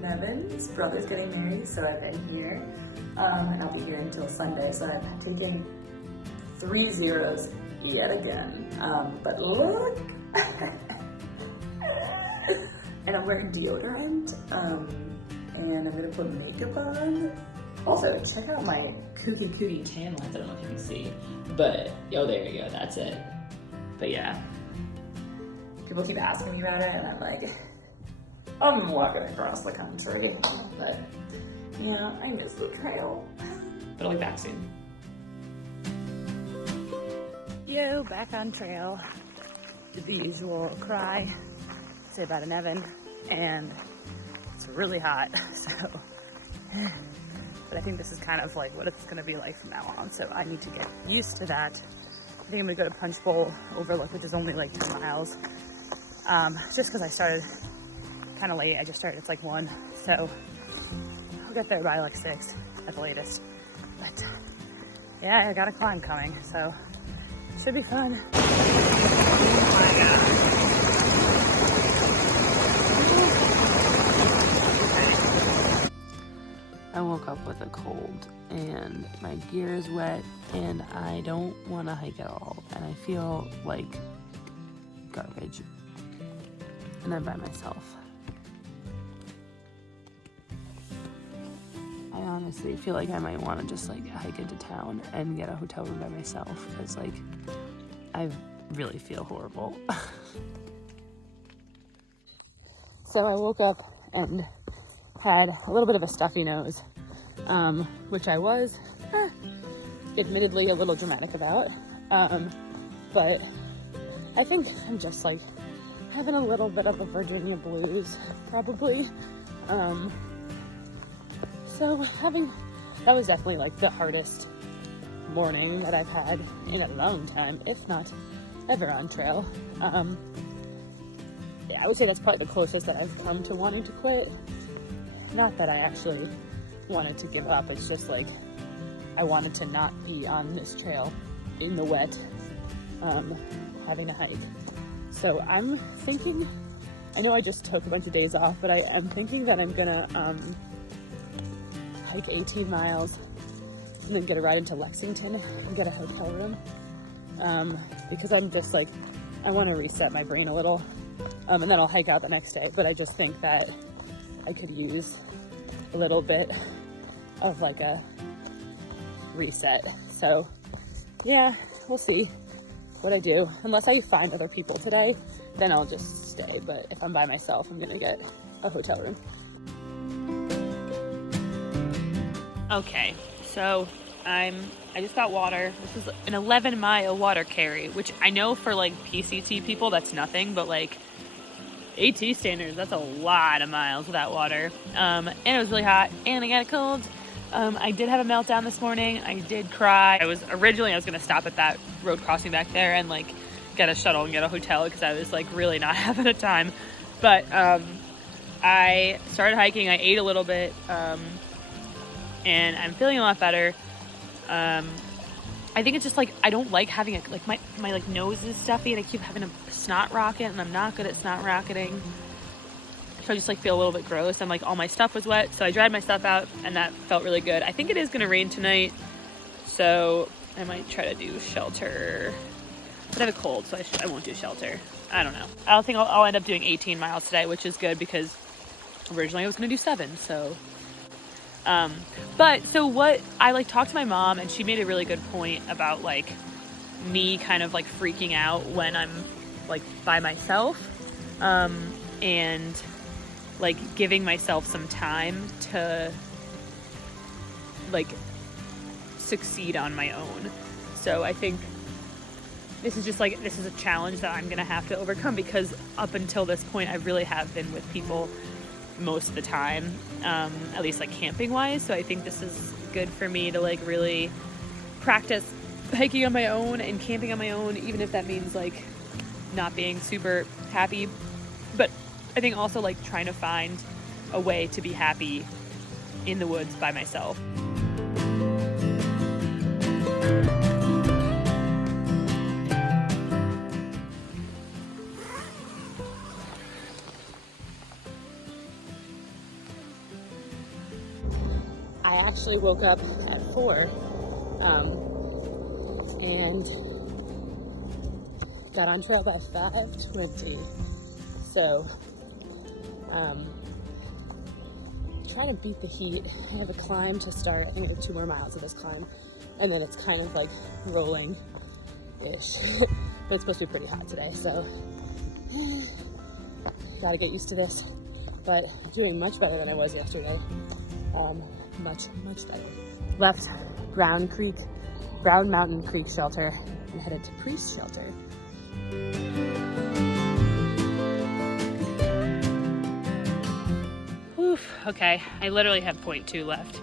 Nevin. His brother's getting married, so I've been here. And I'll be here until Sunday, so I'm taking 3 zeros yet again. But look! And I'm wearing deodorant, and I'm gonna put makeup on. Also, check out my kooky cootie tan lines. I don't know if you can see, but oh, there you go, that's it. But yeah, people keep asking me about it, and I'm like, I'm walking across the country, but yeah, I miss the trail. But I'll be back soon. Yo, back on trail. Did the usual cry, say bye to Nevin, and it's really hot, so. But I think this is kind of like what it's gonna be like from now on, so I need to get used to that. I think I'm gonna go to Punch Bowl Overlook, which is only like 10 miles. Just because I started kind of late. I just started, it's like 1, so I'll get there by like 6 at the latest. But yeah, I got a climb coming, so it should be fun. Oh my God. I woke up with a cold and my gear is wet and I don't want to hike at all, and I feel like garbage, and I'm by myself. I honestly feel like I might want to just like hike into town and get a hotel room by myself, because like I really feel horrible. So I woke up and had a little bit of a stuffy nose, which I was admittedly a little dramatic about, but I think I'm just like having a little bit of a Virginia blues probably. So that was definitely like the hardest morning that I've had in a long time, if not ever on trail. Yeah, I would say that's probably the closest that I've come to wanting to quit. Not that I actually wanted to give up, it's just like I wanted to not be on this trail in the wet, having to hike. So I'm thinking, I know I just took a bunch of days off, but I am thinking that I'm gonna hike 18 miles and then get a ride into Lexington and get a hotel room, because I'm just like, I want to reset my brain a little, and then I'll hike out the next day. But I just think that I could use a little bit of like a reset. So yeah, we'll see what I do. Unless I find other people today, then I'll just stay. But if I'm by myself, I'm gonna get a hotel room. Okay, so I just got water. This is an 11-mile water carry, which I know for like PCT people that's nothing, but like AT standards, that's a lot of miles without water. And it was really hot and I got a cold. I did have a meltdown this morning. I did cry. I was gonna stop at that road crossing back there and like get a shuttle and get a hotel, because I was like really not having a time. But I started hiking. I ate a little bit, and I'm feeling a lot better. I think it's just like I don't like having a, like my like nose is stuffy and I keep having a snot rocket, and I'm not good at snot rocketing. So I just like feel a little bit gross, and like all my stuff was wet, so I dried my stuff out and that felt really good. I think it is gonna rain tonight, so I might try to do shelter, but I have a cold, so I won't do shelter. I don't know. I don't think I'll end up doing 18 miles today, which is good because originally I was gonna do 7. So but so what I like talked to my mom, and she made a really good point about like me kind of like freaking out when I'm like by myself, and like giving myself some time to like succeed on my own. So I think this is just like, this is a challenge that I'm gonna have to overcome, because up until this point I really have been with people most of the time, at least like camping wise. So I think this is good for me to like really practice hiking on my own and camping on my own, even if that means like not being super happy. But I think also like trying to find a way to be happy in the woods by myself. I actually woke up at 4 and got on trail by 5:20. So, trying to beat the heat. I have a climb to start. I think I have 2 more miles of this climb, and then it's kind of like rolling-ish. But it's supposed to be pretty hot today, so gotta get used to this. But doing much better than I was yesterday. Much better. Left Brown Mountain Creek Shelter and headed to Priest Shelter. Oof, okay, I literally have 0.2 left,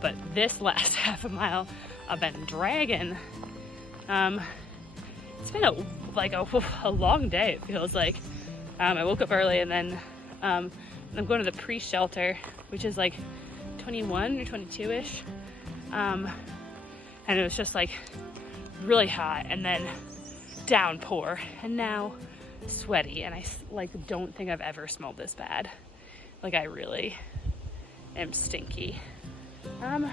but this last half a mile I've been dragging. It's been a long day, it feels like. I woke up early, and then I'm going to the Priest Shelter, which is like 21 or 22-ish. And it was just like really hot, and then downpour, and now sweaty, and I like don't think I've ever smelled this bad. Like, I really am stinky. And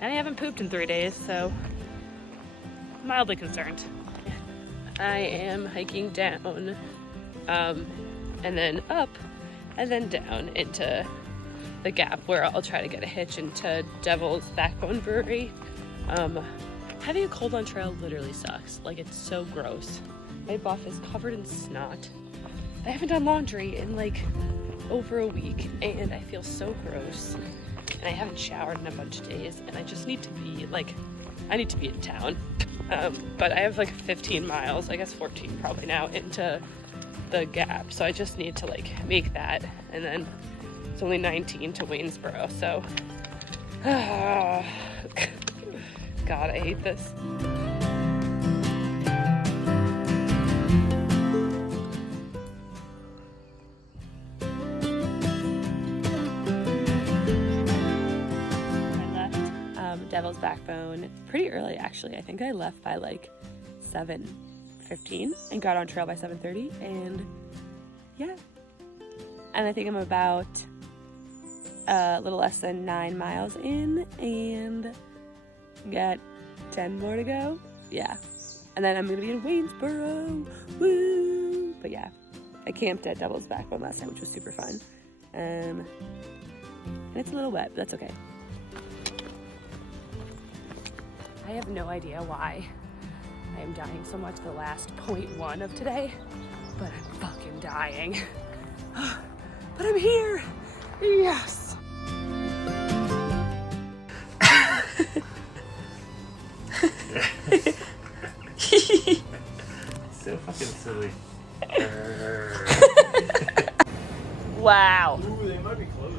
I haven't pooped in 3 days, so mildly concerned. I am hiking down, and then up, and then down into the gap where I'll try to get a hitch into Devil's Backbone Brewery. Having a cold on trail literally sucks. Like, it's so gross. My buff is covered in snot. I haven't done laundry in like over a week, and I feel so gross. And I haven't showered in a bunch of days, and I just need to be like, I need to be in town. But I have like 15 miles, I guess 14 probably now, into the gap. So I just need to like make that, and then it's only 19 to Waynesboro. So, God, I hate this. Devil's Backbone pretty early, actually. I think I left by like 7:15 and got on trail by 7:30, and yeah. And I think I'm about a little less than 9 miles in, and got 10 more to go. Yeah. And then I'm gonna be in Waynesboro. Woo! But yeah, I camped at Devil's Backbone last time, which was super fun. And it's a little wet, but that's okay. I have no idea why I am dying so much the last 0.1 of today, but I'm fucking dying. But I'm here! Yes! So fucking silly. Wow. Ooh, they might be closed.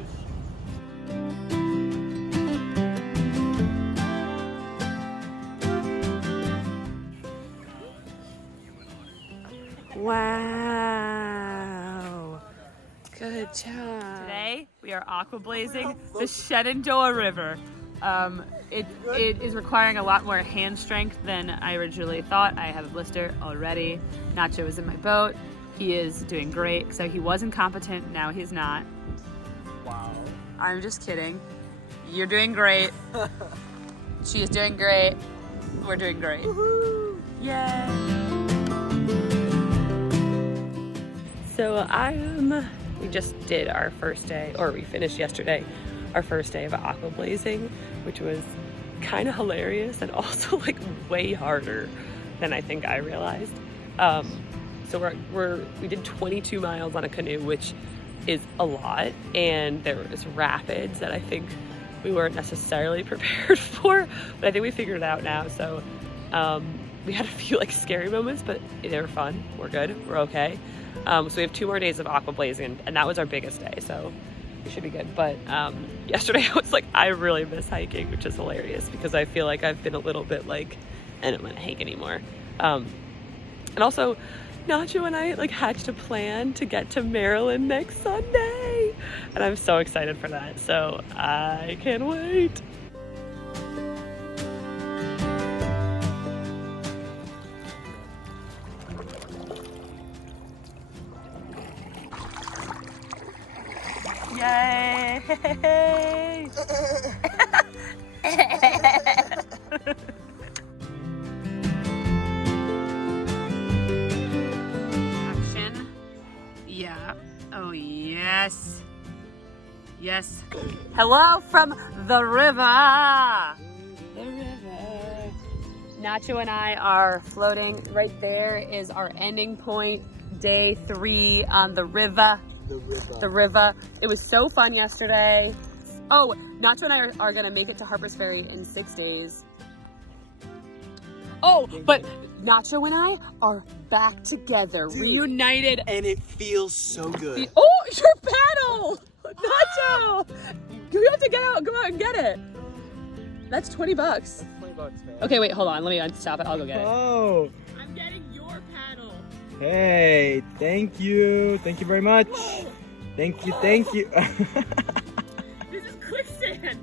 Wow. Good job. Today we are aqua blazing the Shenandoah River. It is requiring a lot more hand strength than I originally thought. I have a blister already. Nacho is in my boat. He is doing great. So he was incompetent, now he's not. Wow. I'm just kidding. You're doing great. She is doing great. We're doing great. Woohoo! Yay! So we just did our first day, or we finished yesterday, our first day of aqua blazing, which was kind of hilarious and also like way harder than I think I realized. So we did 22 miles on a canoe, which is a lot, and there was rapids that I think we weren't necessarily prepared for, but I think we figured it out now. So we had a few like scary moments, but they were fun. We're good. We're okay. So we have 2 more days of aqua blazing, and that was our biggest day, so we should be good. But yesterday I was like, I really miss hiking, which is hilarious because I feel like I've been a little bit like, I don't want to hike anymore. And also, Nacho and I like hatched a plan to get to Maryland next Sunday, and I'm so excited for that. So I can't wait. Yay! Hello from the river. The river. Nacho and I are floating. Right there is our ending point. Day 3 on the river. The river. It was so fun yesterday. Oh, Nacho and I are gonna make it to Harper's Ferry in 6 days. Oh, but Nacho and I are back together, reunited. And it feels so good. Oh, your paddle! Nacho! You have to go out and get it. That's $20. $20, man. Okay, wait, hold on. Let me stop it. I'll go get it. Oh, I'm getting your paddle. hey, thank you. Thank you very much. Thank you, thank you. This is quicksand.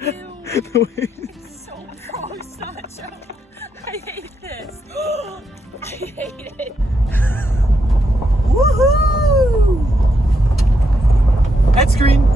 Ew. It's so gross, Nacho. I hate this. I hate it. Woohoo! That's green.